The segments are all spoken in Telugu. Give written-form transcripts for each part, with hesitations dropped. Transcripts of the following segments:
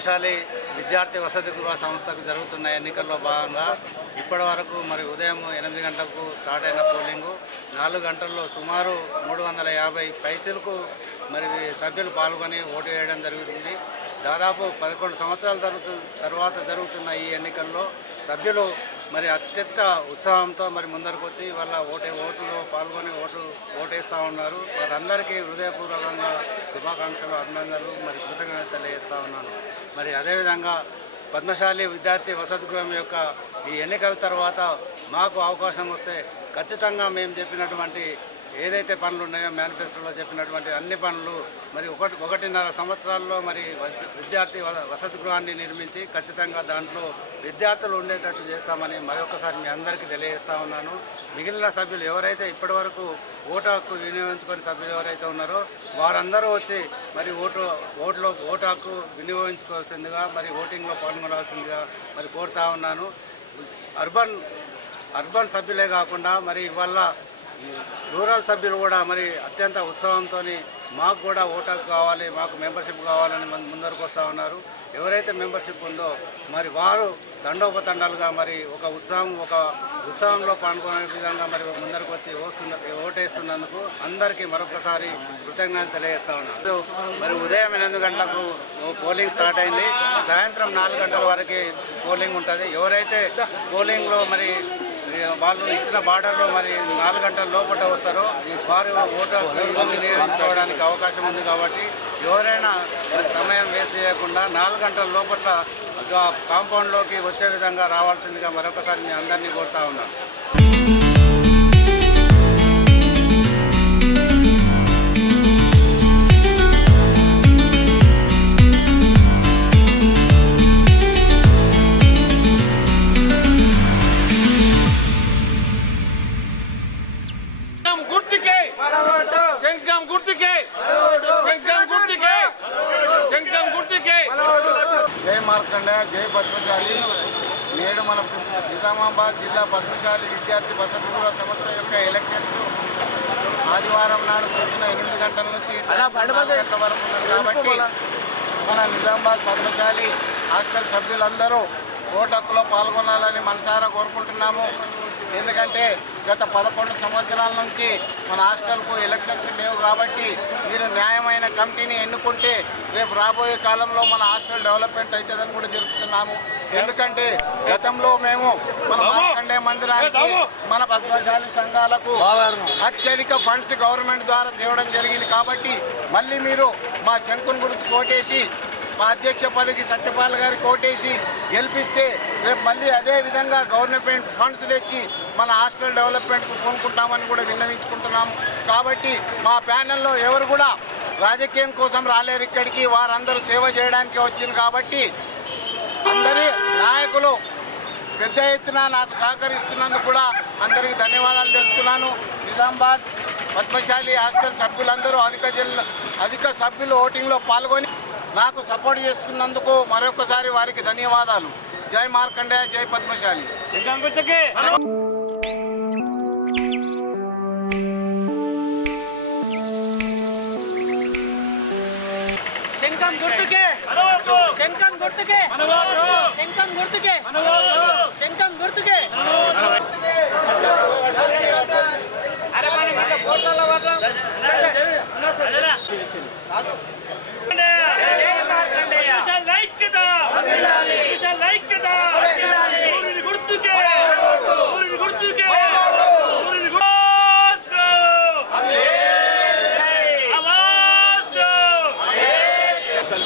పద్మశాలి విద్యార్థి వసతి గృహ సంస్థకు జరుగుతున్న ఎన్నికల్లో భాగంగా ఇప్పటి వరకు మరి ఉదయం 8 గంటలకు స్టార్ట్ అయిన పోలింగు 4 గంటల్లో సుమారు 350 పైచిలకు మరి సభ్యులు పాల్గొని ఓటు వేయడం జరుగుతుంది. దాదాపు 11 సంవత్సరాల తర్వాత జరుగుతున్న ఈ ఎన్నికల్లో సభ్యులు మరి అత్యంత ఉత్సాహంతో మరి ముందరకు వచ్చి వాళ్ళ ఓటులో పాల్గొని ఓటేస్తూ ఉన్నారు. వారందరికీ హృదయపూర్వకంగా శుభాకాంక్షలు, అభినందనలు, మరి కృతజ్ఞతలు తెలియజేస్తూ ఉన్నాను. మరి అదేవిధంగా పద్మశాలి విద్యార్థి వసతి గృహం యొక్క ఈ ఎన్నికల తర్వాత మాకు అవకాశం వస్తే ఖచ్చితంగా మేము చెప్పినటువంటి ఏదైతే పనులు ఉన్నాయో మేనిఫెస్టోలో చెప్పినటువంటి అన్ని పనులు మరి 1.5 సంవత్సరాల్లో మరి విద్యార్థి వసతి గృహాన్ని నిర్మించి ఖచ్చితంగా దాంట్లో విద్యార్థులు ఉండేటట్టు చేస్తామని మరొకసారి మీ అందరికీ తెలియజేస్తా ఉన్నాను. మిగిలిన సభ్యులు ఎవరైతే ఇప్పటివరకు ఓటు హక్కు వినియోగించుకునే సభ్యులు ఎవరైతే ఉన్నారో వారందరూ వచ్చి మరి ఓటు హక్కు వినియోగించుకోవాల్సిందిగా మరి ఓటింగ్లో పాల్గొనాల్సిందిగా మరి కోరుతా ఉన్నాను. అర్బన్ సభ్యులే కాకుండా మరి ఇవాళ రూరల్ సభ్యులు కూడా మరి అత్యంత ఉత్సాహంతో మాకు కూడా ఓటు కావాలి, మాకు మెంబర్షిప్ కావాలని ముందరకు వస్తూ ఉన్నారు. ఎవరైతే మెంబర్షిప్ ఉందో మరి వారు తండోపతండాలుగా మరి ఒక ఉత్సాహంలో పాల్గొనే విధంగా మరి ముందరకు వచ్చి ఓటేస్తున్నందుకు అందరికీ మరొకసారి కృతజ్ఞతలు తెలియజేస్తా ఉన్నారు. మరి ఉదయం 8 గంటలకు పోలింగ్ స్టార్ట్ అయింది. సాయంత్రం 4 గంటల వరకు పోలింగ్ ఉంటుంది. ఎవరైతే పోలింగ్లో మరి వాళ్ళు ఇచ్చిన బార్డర్లో మరి 4 గంటల లోపల వస్తారో వారు ఓటు వినియోగించుకోవడానికి అవకాశం ఉంది. కాబట్టి ఎవరైనా మరి సమయం వేస్ట్ చేయకుండా 4 గంటల లోపల కాంపౌండ్లోకి వచ్చే విధంగా రావాల్సిందిగా మరొకసారి మీ అందరినీ కోరుతా ఉన్నాను. జై మార్కండే, జై పద్మశాలి. నేడు మన నిజామాబాద్ జిల్లా పద్మశాలి విద్యార్థి వసతి గృహ సంస్థ యొక్క ఎలక్షన్స్ ఆదివారం నాడు పొద్దున 8 గంటల నుంచి 4 గంటల వరకు ఉన్నది. కాబట్టి మన నిజామాబాద్ పద్మశాలి హాస్టల్ సభ్యులందరూ ఓటు హక్కులో పాల్గొనాలని మనసారా కోరుకుంటున్నాము. ఎందుకంటే గత 11 సంవత్సరాల నుంచి మన హాస్టల్కు ఎలక్షన్స్ లేవు. కాబట్టి మీరు న్యాయమైన కమిటీని ఎన్నుకుంటే రేపు రాబోయే కాలంలో మన హాస్టల్ డెవలప్మెంట్ అవుతుందని కూడా జరుపుతున్నాము. ఎందుకంటే గతంలో మేము మన మార్కండే మందిరానికి మన పద్మశాలి సంఘాలకు అత్యధిక ఫండ్స్ గవర్నమెంట్ ద్వారా తేవడం జరిగింది. కాబట్టి మళ్ళీ మీరు మా శంకుని గుర్తు కోటేసి మా అధ్యక్ష పదవికి సత్యపాల్ గారి కోటేసి గెలిపిస్తే రేపు మళ్ళీ అదే విధంగా గవర్నమెంట్ ఫండ్స్ తెచ్చి మన హాస్టల్ డెవలప్మెంట్కు కొనుక్కుంటామని కూడా విన్నవించుకుంటున్నాము. కాబట్టి మా ప్యానెల్లో ఎవరు కూడా రాజకీయం కోసం రాలేరు ఇక్కడికి, వారందరూ సేవ చేయడానికి వచ్చింది. కాబట్టి అందరి నాయకులు పెద్ద ఎత్తున నాకు సహకరిస్తున్నందుకు కూడా అందరికీ ధన్యవాదాలు తెలుపుతున్నాను. నిజామాబాద్ పద్మశాలి హాస్టల్ సభ్యులందరూ అధిక సభ్యులు ఓటింగ్లో పాల్గొని నాకు సపోర్ట్ చేస్తున్నందుకు మరొకసారి వారికి ధన్యవాదాలు. జై మార్కండే, జై పద్మశాలి. శంఖం గుర్తుకే, శంఖం గుర్తుకే, శంఖం గుర్తుకే, శంఖం గుర్తుకే.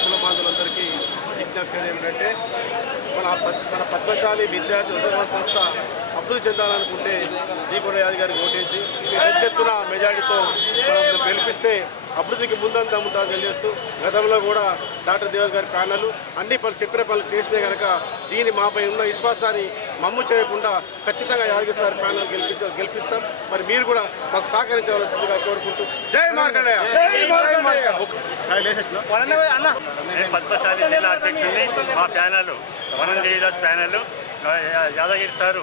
కులమాంతులందరికీ విజ్ఞప్తి ఏమిటంటే మన పద్మశాలి విద్యార్థి వసతి సంస్థ అభివృద్ధి చెందాలనుకుంటే దీపూడ యాదవ్ గారికి ఓటేసి పెద్ద ఎత్తున మెజారిటీతో గెలిపిస్తే అభివృద్ధికి ముందంతా ఉంటామని తెలియజేస్తూ గతంలో కూడా డాక్టర్ దేవర్ గారి ప్యానెల్ అన్ని పనులు చెప్పిన పనులు చేసినా కనుక దీని మాపై ఉన్న విశ్వాసాన్ని మమ్ము చేయకుండా ఖచ్చితంగా యాదగిరి సార్ ప్యానెల్ గెలిపిస్తాం. మరి మీరు కూడా మాకు సహకరించవలసిందిగా కోరుకుంటూ జై మార్కండే. పద్మశాలి జిల్లా అధ్యక్షుడిని మా ప్యానెల్ వనందేవిదాస్ ప్యానెల్ యాదగిరి సారు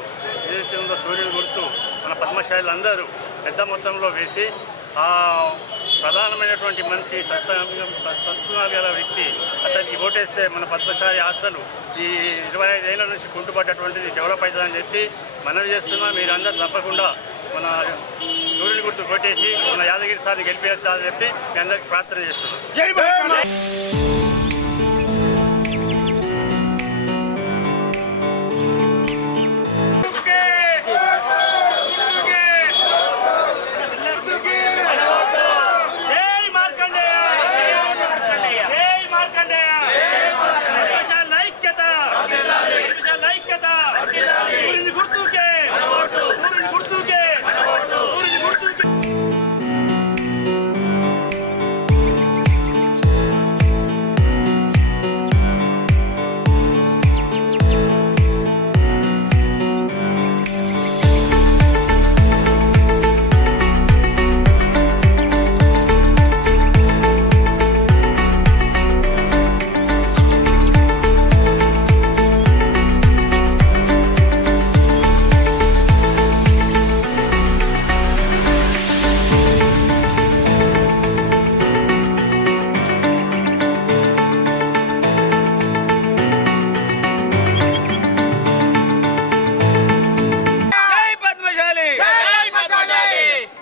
ఏదైతే ఉందో సూర్యుని గుర్తు మన పద్మశాలి అందరూ పెద్ద మొత్తంలో వేసి ప్రధానమైనటువంటి మంచి సత్సంగాలు గల వ్యక్తి అతనికి ఓటేస్తే మన పద్మశాలి హాస్టల్ ఈ 25 ఏళ్ళ నుంచి కుంటుపడ్డటువంటిది డెవలప్ అవుతుందని చెప్పి మనవి చేస్తున్నాం. మీరందరూ తప్పకుండా మన సూర్యుని గుర్తు కొట్టేసి మన యాదగిరి సార్ని గెలిపేస్తారని చెప్పి మీ అందరికీ ప్రార్థన చేస్తున్నాం.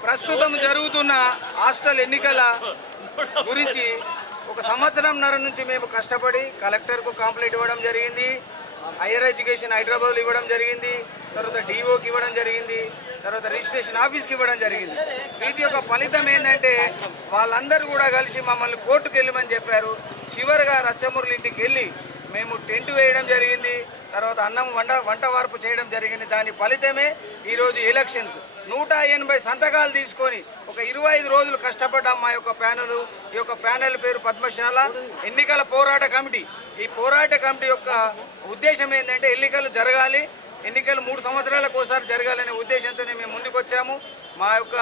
ప్రస్తుతం జరుగుతున్న హాస్టల్ ఎన్నికల గురించి 1 సంవత్సరంన్నర నుంచి మేము కష్టపడి కలెక్టర్కు కంప్లైంట్ ఇవ్వడం జరిగింది, హైయర్ ఎడ్యుకేషన్ హైదరాబాద్లో ఇవ్వడం జరిగింది, తర్వాత డిఓకి ఇవ్వడం జరిగింది, తర్వాత రిజిస్ట్రేషన్ ఆఫీస్కి ఇవ్వడం జరిగింది. వీటి యొక్క ఫలితం ఏంటంటే వాళ్ళందరూ కూడా కలిసి మమ్మల్ని కోర్టుకు వెళ్ళమని చెప్పారు. చివరిగా రచ్చమూర్ల ఇంటికి వెళ్ళి మేము టెంట్ వేయడం జరిగింది, తర్వాత అన్నం వంట వార్పు చేయడం జరిగింది. దాని ఫలితమే ఈరోజు ఎలక్షన్స్ 180 సంతకాలు తీసుకొని ఒక 25 రోజులు కష్టపడ్డాం మా యొక్క ప్యానెల్. ఈ యొక్క ప్యానెల్ పేరు పద్మశాల ఎన్నికల పోరాట కమిటీ. ఈ పోరాట కమిటీ యొక్క ఉద్దేశం ఏంటంటే ఎన్నికలు జరగాలి, ఎన్నికలు 3 సంవత్సరాలకు ఒకసారి జరగాలనే ఉద్దేశంతోనే మేము ముందుకు వచ్చాము. మా యొక్క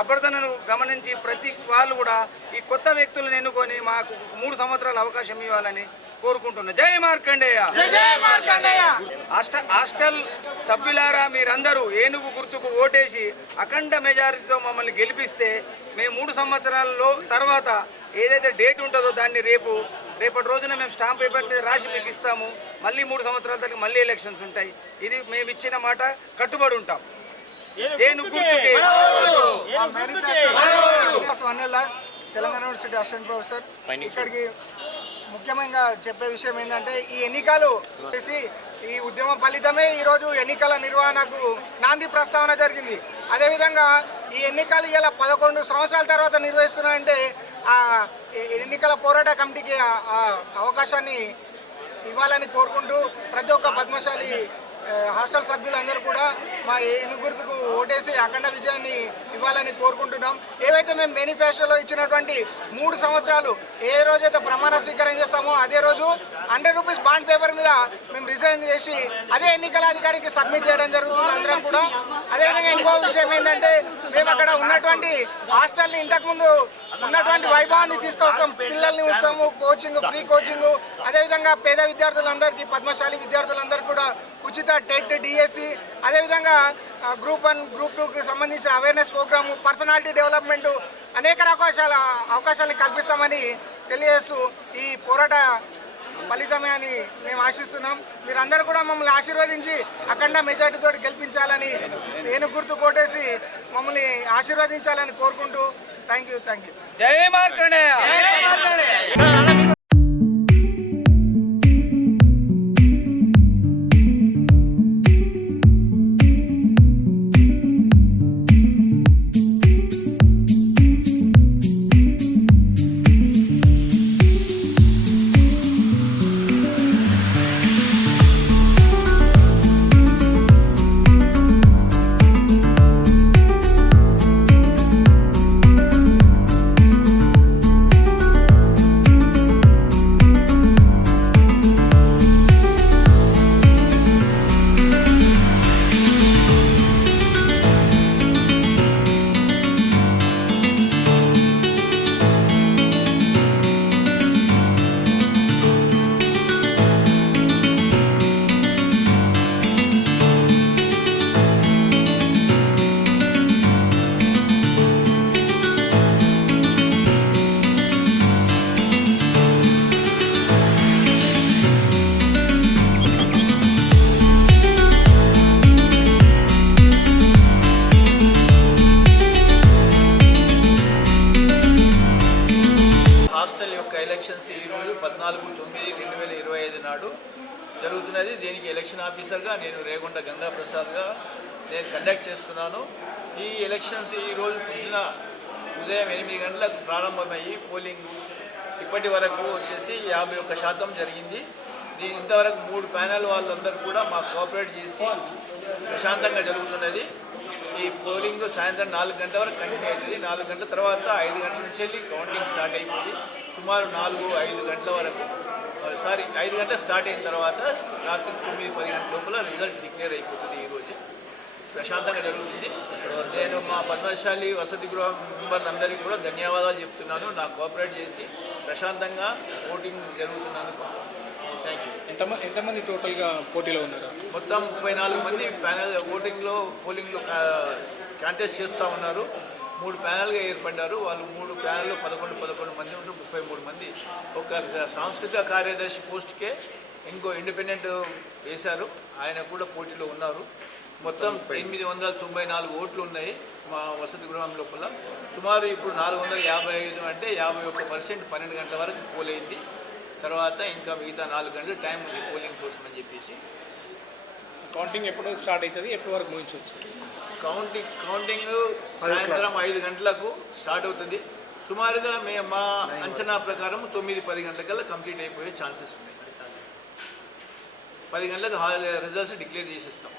అభ్యర్థనను గమనించి ప్రతి వాళ్ళు కూడా ఈ కొత్త వ్యక్తులను ఎన్నుకొని మాకు 3 సంవత్సరాల అవకాశం ఇవ్వాలని కోరుకుంటున్నాను. జై మార్కండేయ. హాస్టల్ సభ్యులారా, మీరందరూ ఏనుగు గుర్తుకు ఓటేసి అఖండ మెజారిటీతో మమ్మల్ని గెలిపిస్తే మేము 3 సంవత్సరాలలో తర్వాత ఏదైతే డేట్ ఉంటుందో దాన్ని రేపటి రోజున మేము స్టాంప్ పేపర్ మీద రాసి మీకు ఇస్తాము. మళ్ళీ 3 సంవత్సరాల తర్వాత మళ్ళీ ఎలక్షన్స్ ఉంటాయి. ఇది మేము ఇచ్చిన మాట కట్టుబడి ఉంటాం. Telangana university assistant professor. ఇక్కడికి ముఖ్యంగా చెప్పే విషయం ఏంటంటే ఈ ఎన్నికలు చేసి ఈ ఉద్యమ ఫలితమే ఈరోజు ఎన్నికల నిర్వహణకు నాంది ప్రస్తావన జరిగింది. అదేవిధంగా ఈ ఎన్నికలు ఇలా 11 సంవత్సరాల తర్వాత నిర్వహిస్తున్నారంటే ఆ ఎన్నికల పోరాట కమిటీకి అవకాశాన్ని ఇవ్వాలని కోరుకుంటూ ప్రతి ఒక్క పద్మశాలి హాస్టల్ సభ్యులందరూ కూడా మా ఏనుగుర్తుకు ఓటేసి అఖండ విజయాన్ని ఇవ్వాలని కోరుకుంటున్నాం. ఏవైతే మేము మేనిఫెస్టోలో ఇచ్చినటువంటి 3 సంవత్సరాలు ఏ రోజైతే ప్రమాణ స్వీకారం చేస్తామో అదే రోజు 100 రూపీస్ బాండ్ పేపర్ మీద మేము రిజైన్ చేసి అదే ఎన్నికల అధికారికి సబ్మిట్ చేయడం జరుగుతుంది అందరం కూడా. అదేవిధంగా ఇంకో విషయం ఏంటంటే మేము అక్కడ ఉన్నటువంటి హాస్టల్ని ఇంతకుముందు ఉన్నటువంటి వైభవాన్ని తీసుకొస్తాం, పిల్లల్ని వస్తాము, కోచింగ్ ఫ్రీ కోచింగ్, అదేవిధంగా పేద విద్యార్థులందరికీ పద్మశాలి విద్యార్థులందరికీ కూడా ఉచిత టెట్ డిఎస్సి, అదేవిధంగా గ్రూప్ 1 గ్రూప్ 2కి సంబంధించిన అవేర్నెస్ ప్రోగ్రాము, పర్సనాలిటీ డెవలప్మెంట్ అనేక అవకాశాలను కల్పిస్తామని తెలియజేస్తూ ఈ పోరాట ఫలితమే అని మేము ఆశిస్తున్నాం. మీరందరూ కూడా మమ్మల్ని ఆశీర్వదించి అఖండ మెజార్టీతో గెలిపించాలని ఏనుగు గుర్తు కొట్టేసి మమ్మల్ని ఆశీర్వదించాలని కోరుకుంటూ థ్యాంక్ యూ. జై మార్కండేయ. 14/9/2025 నాడు జరుగుతున్నది. దీనికి ఎలక్షన్ ఆఫీసర్గా నేను రేగొండ గంగా ప్రసాద్గా నేను కండక్ట్ చేస్తున్నాను. ఈ ఎలక్షన్స్ ఈరోజు పొద్దున ఉదయం 8 గంటలకు ప్రారంభమయ్యి పోలింగ్ ఇప్పటి వరకు వచ్చేసి 51% జరిగింది. ఇంతవరకు 3 ప్యానెల్ వాళ్ళందరూ కూడా మాకు కోఆపరేట్ చేసి ప్రశాంతంగా జరుగుతున్నది. ఈ పోలింగ్ సాయంత్రం 4 గంటల వరకు కంటిన్యూ అవుతుంది. 4 గంటల తర్వాత 5 గంటల నుంచి వెళ్ళి కౌంటింగ్ స్టార్ట్ అయిపోయింది. సుమారు 4-5 గంటల వరకు 5 గంటలకు స్టార్ట్ అయిన తర్వాత రాత్రి 9-10 గంటల లోపల రిజల్ట్ డిక్లేర్ అయిపోతుంది. ఈరోజు ప్రశాంతంగా జరుగుతుంది. నేను మా పద్మశాలి వసతి గృహ మెంబర్లందరికీ కూడా ధన్యవాదాలు చెప్తున్నాను. నాకు కోఆపరేట్ చేసి ప్రశాంతంగా ఓటింగ్ జరుగుతున్నందుకు థ్యాంక్ యూ. ఎంతమంది టోటల్గా పోటీలో ఉన్నారు? మొత్తం 34 మంది ప్యానెల్ పోలింగ్లో కాంటెస్ట్ చేస్తూ ఉన్నారు. 3 ప్యానెల్గా ఏర్పడ్డారు. వాళ్ళు 3 ప్యానెల్లో 11 మంది ఉంటూ 33 మంది. ఒక సాంస్కృతిక కార్యదర్శి పోస్ట్కే ఇంకో ఇండిపెండెంట్ వేశారు, ఆయన కూడా పోటీలో ఉన్నారు. మొత్తం 894 ఓట్లు ఉన్నాయి మా వసతి గృహం లోపల. సుమారు ఇప్పుడు 455 అంటే 51%, 12 గంటల వరకు పోలైంది. తర్వాత ఇంకా మిగతా 4 గంటలు టైం ఉంది పోలింగ్ కోసం అని చెప్పేసి. కౌంటింగ్ ఎప్పుడు స్టార్ట్ అవుతుంది, ఎప్పటి వరకు ముగించవచ్చు? కౌంటింగ్ సాయంత్రం 5 గంటలకు స్టార్ట్ అవుతుంది. సుమారుగా మా అంచనా ప్రకారం 9-10 గంటలకల్లా కంప్లీట్ అయిపోయే ఛాన్సెస్ ఉన్నాయి. 10 గంటలకు రిజల్ట్స్ డిక్లేర్ చేసేస్తాం.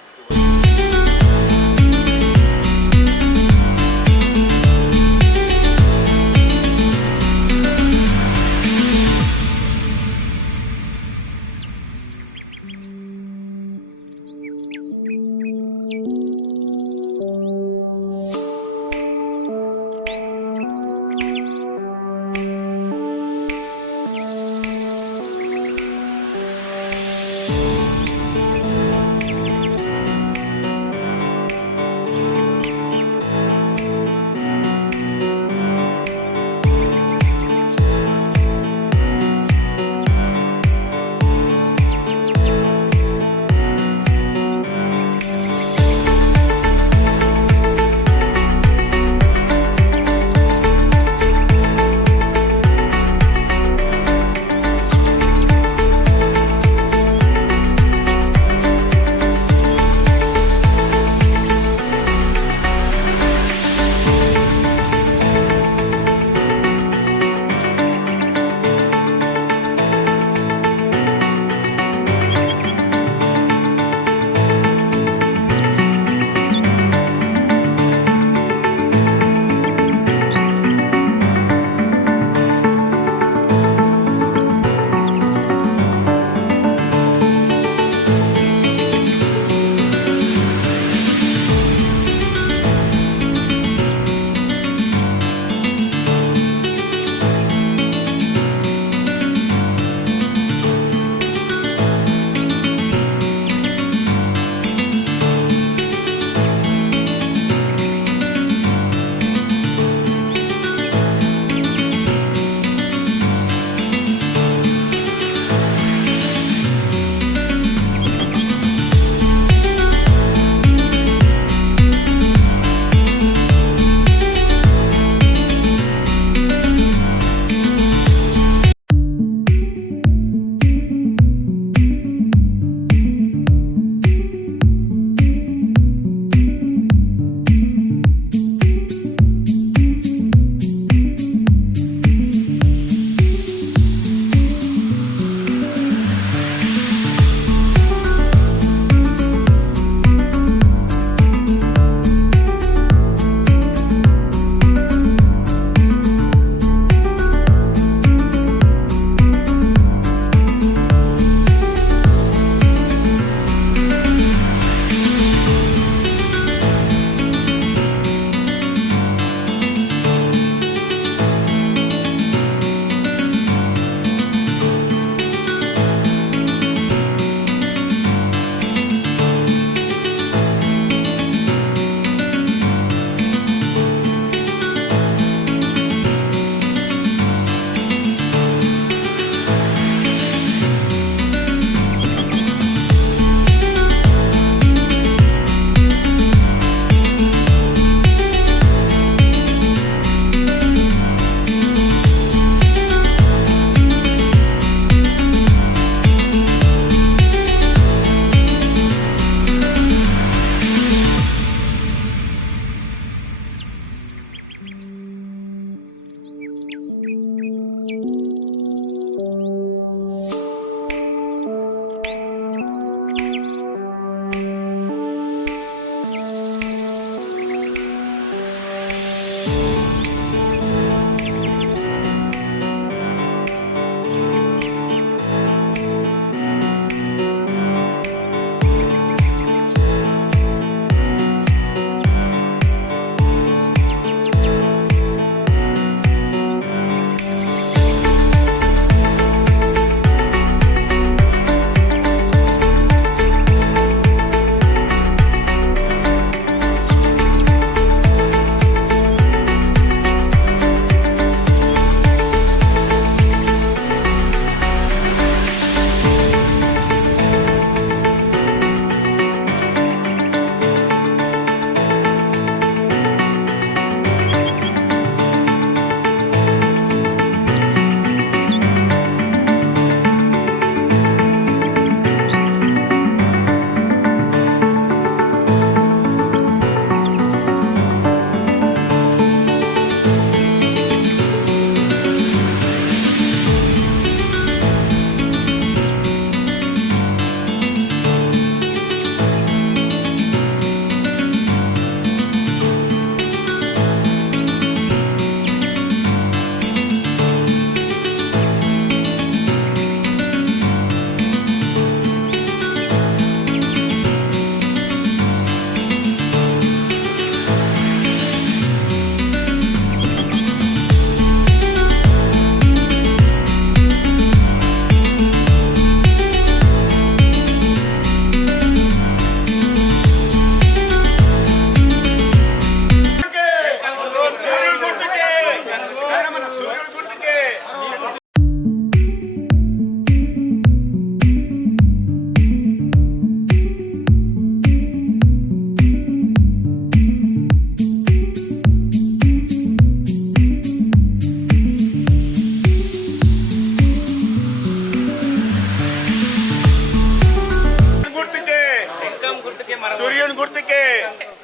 సూర్యుని గుర్తుకే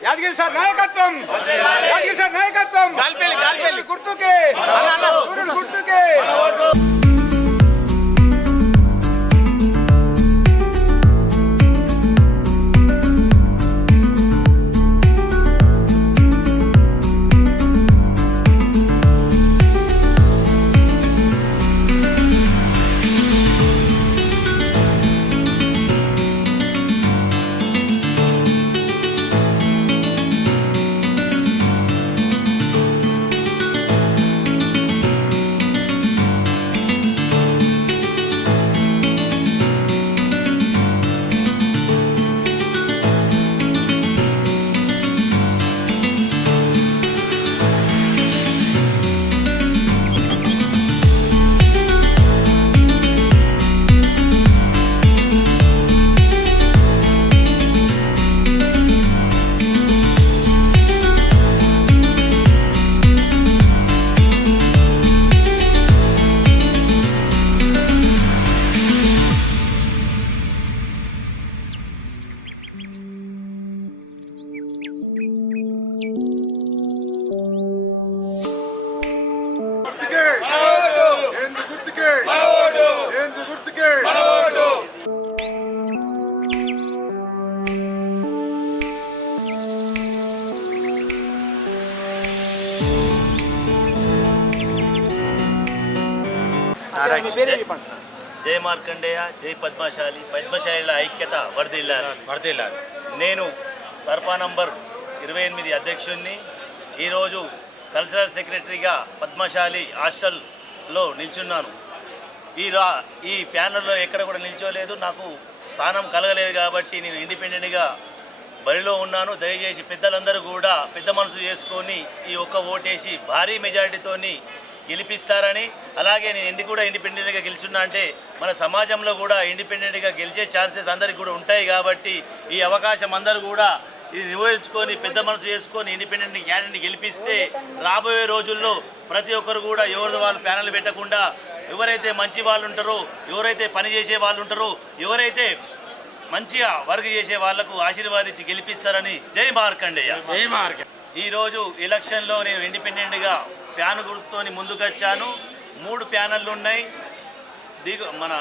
యాదగిరి సార్ నాయకత్వం యాదగిరి సార్ నాయకత్వం గుర్తుకే సూర్యుని గుర్తుకే జై మార్కండేయ, జై పద్మశాలి, పద్మశాలిల ఐక్యత వర్ధిల్లాలి. నేను తర్పా నంబర్ 28 అధ్యక్షుడిని. ఈరోజు కల్చరల్ సెక్రటరీగా పద్మశాలి హాస్టల్లో నిల్చున్నాను. ఈ ప్యానల్లో ఎక్కడ కూడా నిల్చోలేదు, నాకు స్థానం కలగలేదు కాబట్టి నేను ఇండిపెండెంట్గా బరిలో ఉన్నాను. దయచేసి పెద్దలందరూ కూడా పెద్ద మనసు చేసుకొని ఈ ఒక్క ఓటేసి భారీ మెజారిటీతోని గెలిపిస్తారని, అలాగే నేను ఎందుకు కూడా ఇండిపెండెంట్గా గెలుచున్నా అంటే మన సమాజంలో కూడా ఇండిపెండెంట్గా గెలిచే ఛాన్సెస్ అందరికీ కూడా ఉంటాయి కాబట్టి ఈ అవకాశం అందరూ కూడా ఇది నిర్వహించుకొని పెద్ద మనసు చేసుకొని ఇండిపెండెంట్ క్యాండిడేట్ని గెలిపిస్తే రాబోయే రోజుల్లో ప్రతి ఒక్కరు కూడా ఎవరిది వాళ్ళు ప్యానల్ పెట్టకుండా ఎవరైతే మంచి వాళ్ళు ఉంటారో, ఎవరైతే పని చేసే వాళ్ళు ఉంటారో, ఎవరైతే మంచిగా వర్క్ చేసే వాళ్లకు ఆశీర్వాదించి గెలిపిస్తారని జై మార్కండేయ. ఈరోజు ఎలక్షన్లో నేను ఇండిపెండెంట్గా ఫ్యాన్ గుర్తుతోని ముందుకొచ్చాను. 3 ప్యానళ్ళు ఉన్నాయి. మన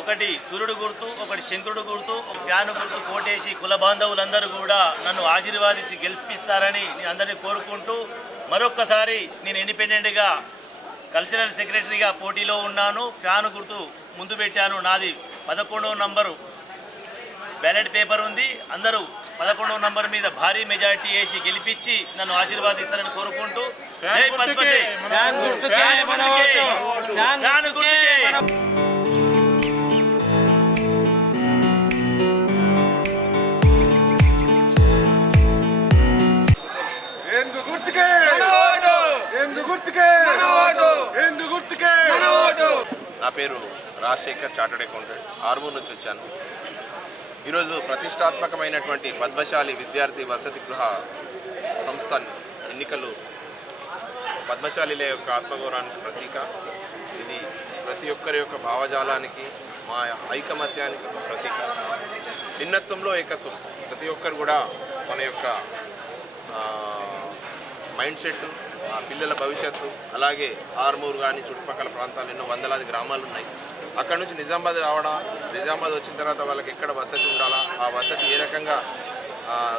ఒకటి సూర్యుడు గుర్తు, ఒకటి శంకరుడు గుర్తు, ఒక ఫ్యాన్ గుర్తు కోటేసి కుల బాంధవులందరూ కూడా నన్ను ఆశీర్వాదించి గెలిపిస్తారని నేను అందరినీ కోరుకుంటూ మరొక్కసారి నేను ఇండిపెండెంట్గా కల్చరల్ సెక్రటరీగా పోటీలో ఉన్నాను. ఫ్యాన్ గుర్తు ముందు పెట్టాను. నాది 11వ నంబరు బ్యాలెట్ పేపర్ ఉంది. అందరూ 11వ నంబర్ మీద భారీ మెజారిటీ వేసి గెలిపించి నన్ను ఆశీర్వాదిస్తారని కోరుకుంటూ జై పద్మజై. నా పేరు రాజశేఖర్, చార్టర్డ్ అకౌంటెంట్, ఆర్మూర్ నుంచి వచ్చాను. ఈరోజు ప్రతిష్టాత్మకమైనటువంటి పద్మశాలి విద్యార్థి వసతి గృహ సంస్థ ఎన్నికలు పద్మశాలిల యొక్క ఆత్మగౌరవానికి ప్రతీక. ఇది ప్రతి ఒక్కరి యొక్క భావజాలానికి, మా ఐకమత్యానికి ఒక ప్రతీక. భిన్నత్వంలో ఏకత్వం. ప్రతి ఒక్కరు కూడా మన యొక్క మైండ్ సెట్, పిల్లల భవిష్యత్తు, అలాగే ఆర్మూరు కానీ చుట్టుపక్కల ప్రాంతాలు ఎన్నో వందలాది గ్రామాలు ఉన్నాయి. అక్కడ నుంచి నిజామాబాద్ రావడం, నిజామాబాద్ వచ్చిన తర్వాత వాళ్ళకి ఎక్కడ వసతి ఉండాలా, ఆ వసతి ఏ రకంగా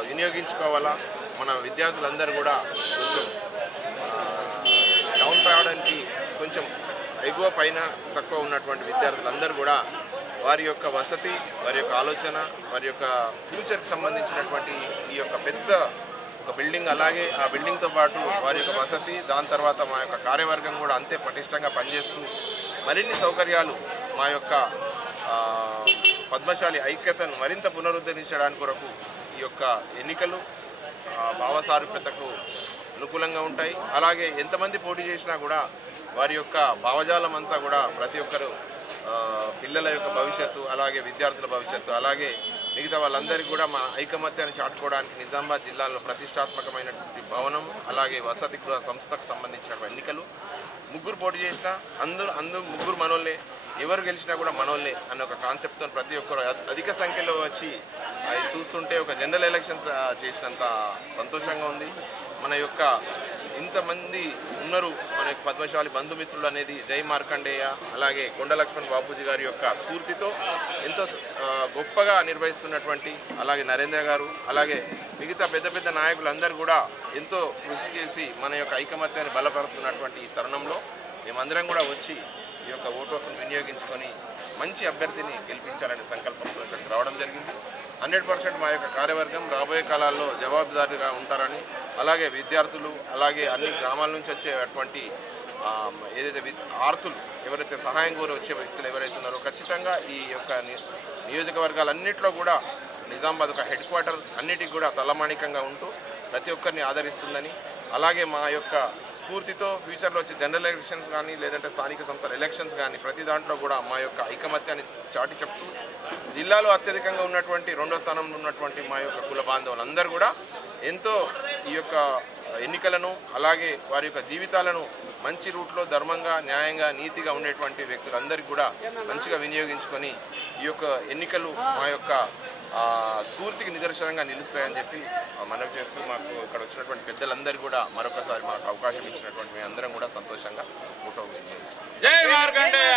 వినియోగించుకోవాలా, మన విద్యార్థులందరూ కూడా కొంచెం డౌన్ రావడానికి కొంచెం ఎగువ పైన తక్కువ ఉన్నటువంటి విద్యార్థులందరూ కూడా వారి యొక్క వసతి, వారి యొక్క ఆలోచన, వారి యొక్క ఫ్యూచర్కి సంబంధించినటువంటి ఈ యొక్క పెద్ద ఒక బిల్డింగ్, అలాగే ఆ బిల్డింగ్తో పాటు వారి యొక్క వసతి, దాని తర్వాత మా యొక్క కార్యవర్గం కూడా అంతే పటిష్టంగా పనిచేస్తూ మరిన్ని సౌకర్యాలు మా యొక్క పద్మశాలి ఐక్యతను మరింత పునరుద్ధరించడానికి కొరకు ఈ యొక్క ఎన్నికలు భావ సారూప్యతకు అనుకూలంగా ఉంటాయి. అలాగే ఎంతమంది పోటీ చేసినా కూడా వారి యొక్క భావజాలం అంతా కూడా ప్రతి ఒక్కరు పిల్లల యొక్క భవిష్యత్తు, అలాగే విద్యార్థుల భవిష్యత్తు, అలాగే మిగతా వాళ్ళందరికీ కూడా మా ఐకమత్యాన్ని చాటుకోవడానికి నిజామాబాద్ జిల్లాలో ప్రతిష్టాత్మకమైనటువంటి భవనం, అలాగే వసతి గృహ సంస్థకు సంబంధించిన ఎన్నికలు. ముగ్గురు పోటీ చేసినా అందరూ ముగ్గురు మనోళ్ళే. ఎవరు గెలిచినా కూడా మనోళ్ళే అన్న ఒక కాన్సెప్ట్తో ప్రతి ఒక్కరు అధిక సంఖ్యలో వచ్చి అది చూస్తుంటే ఒక జనరల్ ఎలక్షన్స్ చేసినంత సంతోషంగా ఉంది. మన యొక్క ఇంతమంది ఉన్నారు మన పద్మశాలి బంధుమిత్రులు అనేది జై మార్కండేయ అలాగే కొండ లక్ష్మణ్ బాపూజీ గారి యొక్క స్ఫూర్తితో ఎంతో గొప్పగా నిర్వహిస్తున్నటువంటి అలాగే నరేంద్ర గారు అలాగే మిగతా పెద్ద పెద్ద నాయకులందరూ కూడా ఎంతో కృషి చేసి మన యొక్క ఐకమత్యాన్ని బలపరుస్తున్నటువంటి ఈ తరుణంలో మేమందరం కూడా వచ్చి ఈ యొక్క ఓటు హక్కును వినియోగించుకొని మంచి అభ్యర్థిని గెలిపించాలనే సంకల్పంతో ఇక్కడికి రావడం జరిగింది. 100% మా యొక్క కార్యవర్గం రాబోయే కాలాల్లో జవాబుదారీగా ఉంటారని అలాగే విద్యార్థులు అలాగే అన్ని గ్రామాల నుంచి వచ్చేటువంటి ఏదైతే ఆర్తులు ఎవరైతే సహాయం కోరి వచ్చే వ్యక్తులు ఎవరైతే ఉన్నారో ఖచ్చితంగా ఈ యొక్క నియోజకవర్గాలన్నింటిలో కూడా నిజామాబాద్ ఒక హెడ్ క్వార్టర్ అన్నిటికీ కూడా తలమాణికంగా ఉంటూ ప్రతి ఒక్కరిని ఆదరిస్తుందని అలాగే మా యొక్క స్ఫూర్తితో ఫ్యూచర్లో వచ్చే జనరల్ ఎలక్షన్స్ కానీ లేదంటే స్థానిక సంస్థల ఎలక్షన్స్ కానీ ప్రతి దాంట్లో కూడా మా యొక్క ఐకమత్యాన్ని చాటి చెప్తూ జిల్లాలో అత్యధికంగా ఉన్నటువంటి 2వ స్థానంలో ఉన్నటువంటి మా యొక్క కుల బాంధవులందరూ కూడా ఎంతో ఈ యొక్క ఎన్నికలను అలాగే వారి యొక్క జీవితాలను మంచి రూట్లో ధర్మంగా న్యాయంగా నీతిగా ఉండేటువంటి వ్యక్తులందరికీ కూడా మంచిగా వినియోగించుకొని ఈ యొక్క ఎన్నికలు మా యొక్క స్ఫూర్తికి నిదర్శనంగా నిలుస్తాయని చెప్పి మనవి చేస్తూ మాకు ఇక్కడ వచ్చినటువంటి పెద్దలందరూ కూడా మరొకసారి మాకు అవకాశం ఇచ్చినటువంటి మీ అందరం కూడా సంతోషంగా ఓటు వినియోగించాం. జై మార్కండేయ.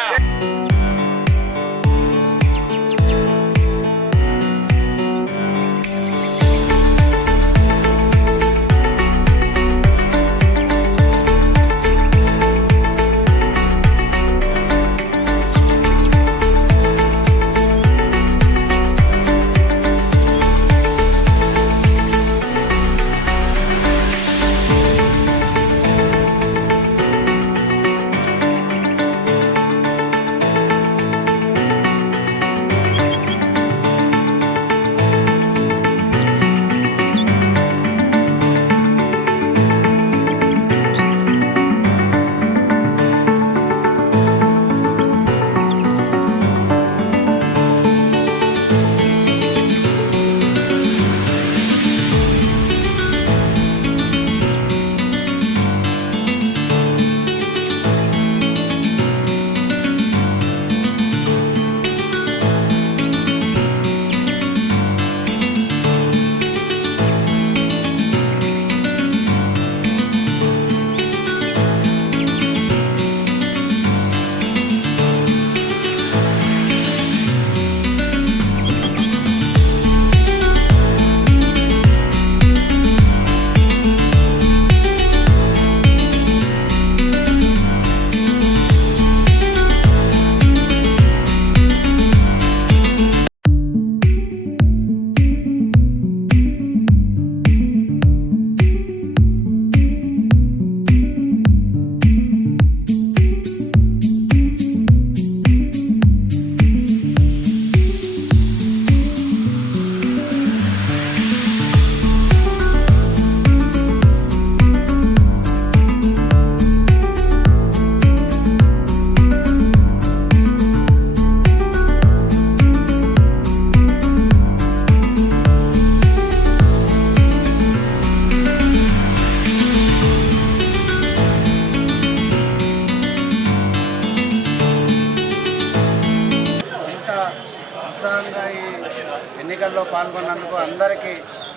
ఎన్నికల్లో పాల్గొన్నందుకు అందరికీ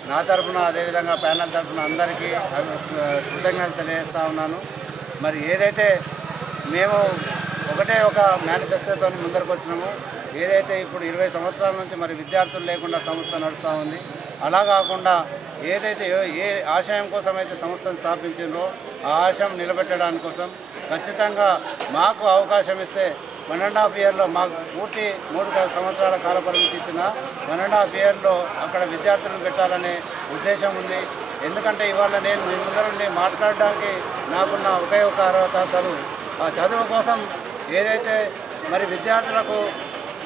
నా తరఫున అదేవిధంగా ప్యానల్ తరఫున అందరికీ కృతజ్ఞతలు తెలియజేస్తూ ఉన్నాను. మరి ఏదైతే మేము ఒకటే ఒక మేనిఫెస్టోతో ముందరకు వచ్చినాము, ఏదైతే ఇప్పుడు 20 సంవత్సరాల నుంచి మరి విద్యార్థులు లేకుండా సంస్థ నడుస్తూ ఉంది, అలా కాకుండా ఏదైతే ఏ ఆశయం కోసం అయితే సంస్థను స్థాపించిందో ఆ ఆశయం నిలబెట్టడానికి కోసం ఖచ్చితంగా మాకు అవకాశం ఇస్తే 1.5 ఇయర్లో మాకు పూర్తి 3 సంవత్సరాల కాలపరిమితి ఇచ్చిన 1.5 ఇయర్లో అక్కడ విద్యార్థులను పెట్టాలనే ఉద్దేశం ఉంది. ఎందుకంటే ఇవాళ నేను మీ ముందరని మాట్లాడడానికి నాకున్న ఒకే ఒక అర్హత చదువు. ఆ చదువు కోసం ఏదైతే మరి విద్యార్థులకు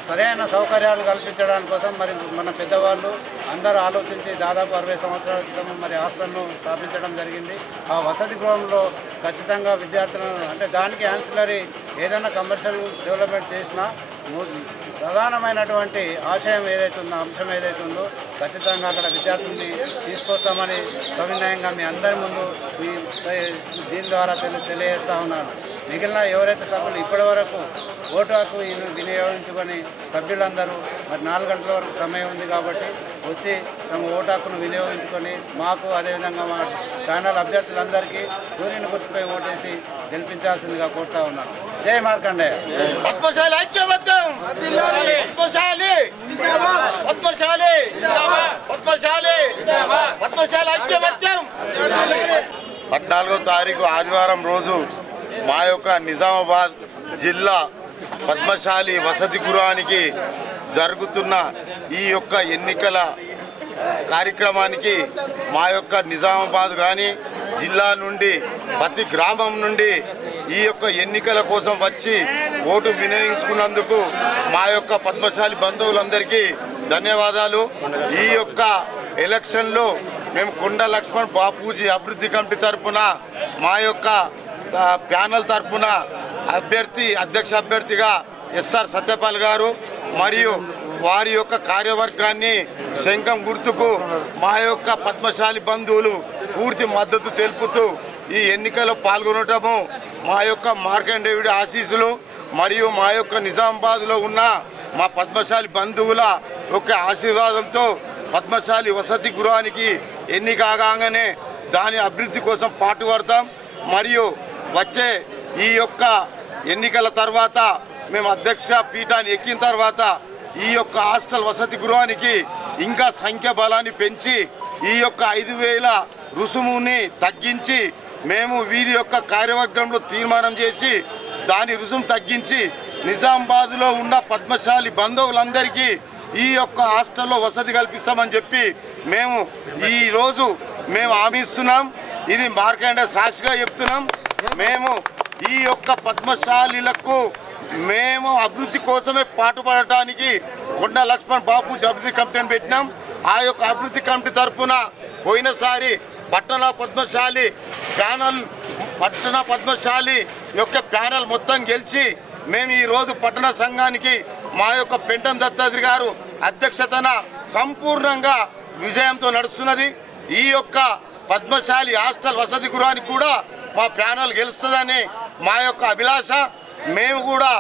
సరైన సౌకర్యాలు కల్పించడానికి కోసం మరి మన పెద్దవాళ్ళు అందరూ ఆలోచించి దాదాపు 60 సంవత్సరాల క్రితం మరి హాస్టల్ను స్థాపించడం జరిగింది. ఆ వసతి గృహంలో ఖచ్చితంగా విద్యార్థులను అంటే దానికి యాన్సిలరీ ఏదైనా కమర్షియల్ డెవలప్మెంట్ చేసినా ప్రధానమైనటువంటి ఆశయం ఏదైతే ఉందో అంశం ఏదైతే ఉందో ఖచ్చితంగా అక్కడ విద్యార్థుల్ని తీసుకొస్తామని సవినయంగా మీ అందరి ముందు దీని ద్వారా తెలియజేస్తూ ఉన్నాను. మిగిలిన ఎవరైతే సభ్యులు ఇప్పటి వరకు ఓటు హక్కు వినియోగించుకొని సభ్యులందరూ మరి 4 గంటల వరకు సమయం ఉంది కాబట్టి వచ్చి తమ ఓటు హక్కును వినియోగించుకొని మాకు అదేవిధంగా మా ఛానల్ అభ్యర్థులందరికీ సూర్యుని గుర్తుపై ఓటేసి గెలిపించాల్సిందిగా కోరుతా ఉన్నాను. జై మార్కండేయ. పద్మశాలి ఐక్యమత్యం, పద్మశాలి పద్మశాలి పద్మశాలి పద్మశాలి ఐక్యమత్యం. 14వ తారీఖు ఆదివారం రోజు మా యొక్క నిజామాబాద్ జిల్లా పద్మశాలి వసతి గృహానికి జరుగుతున్న ఈ యొక్క ఎన్నికల కార్యక్రమానికి మా యొక్క నిజామాబాద్ కానీ జిల్లా నుండి ప్రతి గ్రామం నుండి ఈ యొక్క ఎన్నికల కోసం వచ్చి ఓటు వినియోగించుకున్నందుకు మా యొక్క పద్మశాలి బంధువులందరికీ ధన్యవాదాలు. ఈ యొక్క ఎలక్షన్లో మేము కొండ లక్ష్మణ్ బాపూజీ అభివృద్ధి కమిటీ తరఫున మా యొక్క ప్యానల్ తరఫున అధ్యక్ష అభ్యర్థిగా ఎస్ఆర్ సత్యపాల్ గారు మరియు వారి యొక్క కార్యవర్గాన్ని శంఖం గుర్తుకు మా యొక్క పద్మశాలి బంధువులు పూర్తి మద్దతు తెలుపుతూ ఈ ఎన్నికల్లో పాల్గొనటము మా యొక్క మార్కండేయుడి ఆశీస్సులు మరియు మా యొక్క నిజామాబాద్లో ఉన్న మా పద్మశాలి బంధువుల యొక్క ఆశీర్వాదంతో పద్మశాలి వసతి గృహానికి ఎన్నిక కాగానే దాని అభివృద్ధి కోసం పాటుపడతాం. మరియు వచ్చే ఈ యొక్క ఎన్నికల తర్వాత మేము అధ్యక్ష పీఠాన్ని ఎక్కిన తర్వాత ఈ యొక్క హాస్టల్ వసతి గృహానికి ఇంకా సంఖ్య బలాన్ని పెంచి ఈ యొక్క 5,000 రుసుముని తగ్గించి మేము వీరి యొక్క కార్యవర్గంలో తీర్మానం చేసి దాని రుసుము తగ్గించి నిజామాబాద్లో ఉన్న పద్మశాలి బంధువులందరికీ ఈ యొక్క హాస్టల్లో వసతి కల్పిస్తామని చెప్పి మేము ఈరోజు హామీ ఇస్తున్నాం. ఇది మార్కండే సాక్షిగా చెప్తున్నాం. మేము ఈ యొక్క పద్మశాలిలకు మేము అభివృద్ధి కోసమే పాటుపడటానికి కొండ లక్ష్మణ్ బాపూజీ అభివృద్ధి కమిటీని పెట్టినాం. ఆ యొక్క అభివృద్ధి కమిటీ తరఫున పోయినసారి పట్టణ పద్మశాలి యొక్క ప్యానల్ మొత్తం గెలిచి మేము ఈరోజు పట్టణ సంఘానికి మా యొక్క పెంటన్ దత్తాత్రి గారు అధ్యక్షతన సంపూర్ణంగా విజయంతో నడుస్తున్నది. ఈ యొక్క పద్మశాలి హాస్టల్ వసతి గృహానికి కూడా మా ప్యానల్ గెలుస్తుందని మా యొక్క అభిలాష. మేము కూడా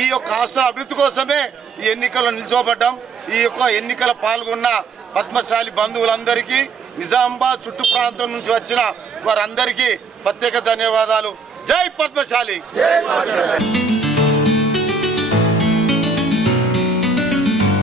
ఈ యొక్క హాస్టల్ అభివృద్ధి కోసమే ఈ ఎన్నికల్లో నిల్చోబడ్డాం. ఈ యొక్క ఎన్నికల పాల్గొన్న పద్మశాలి బంధువులందరికీ నిజామాబాద్ చుట్టు ప్రాంతం నుంచి వచ్చిన వారందరికీ ప్రత్యేక ధన్యవాదాలు. జై పద్మశాలి.